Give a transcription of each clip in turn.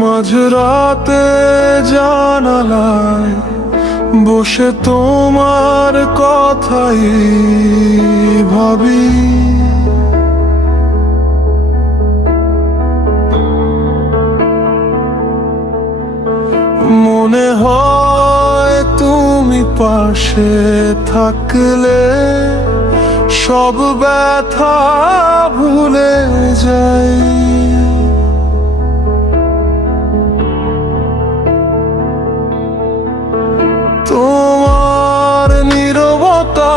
মাঝরাতে জানালায় বসে তোমার কথাই ভাবি। মনে হয় তুমি পাশে থাকলে সব ব্যথা ভুলে যাই। তোমার নীরবতা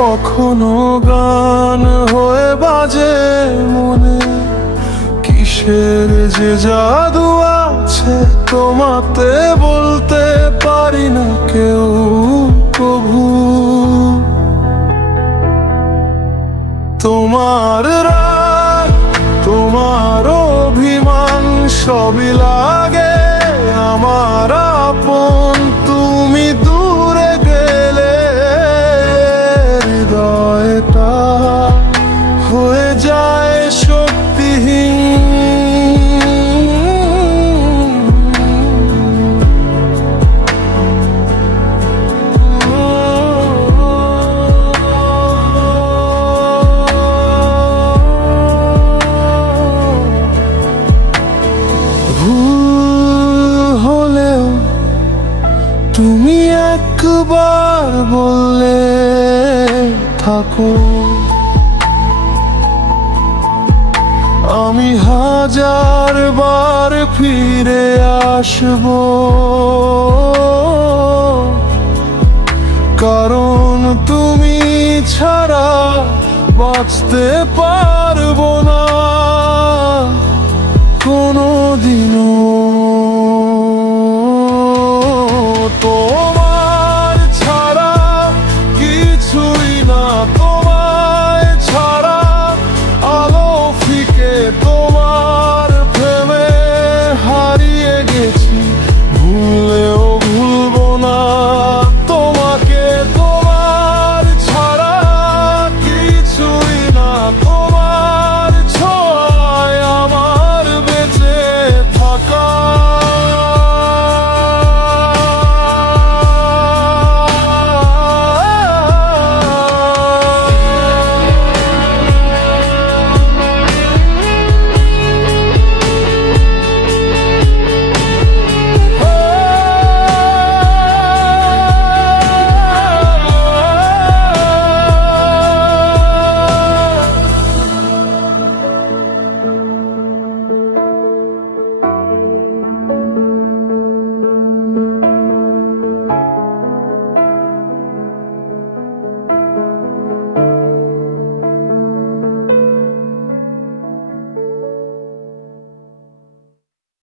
কখনো গান হয়ে বাজে মনে। কিসের যে জাদু আছে তোমাতে বলতে পারি না কেউ প্রভু। তোমার রাগ তোমার অভিমান সবই লাগে আমার আপন। তুমি দূরে গেলে হৃদয়টা হয়ে যায় শক্তিহীন। তুমি একবার বললে থাকো, আমি হাজার বার ফিরে আসবো। কারণ তুমি ছাড়া বাঁচতে পারবো না।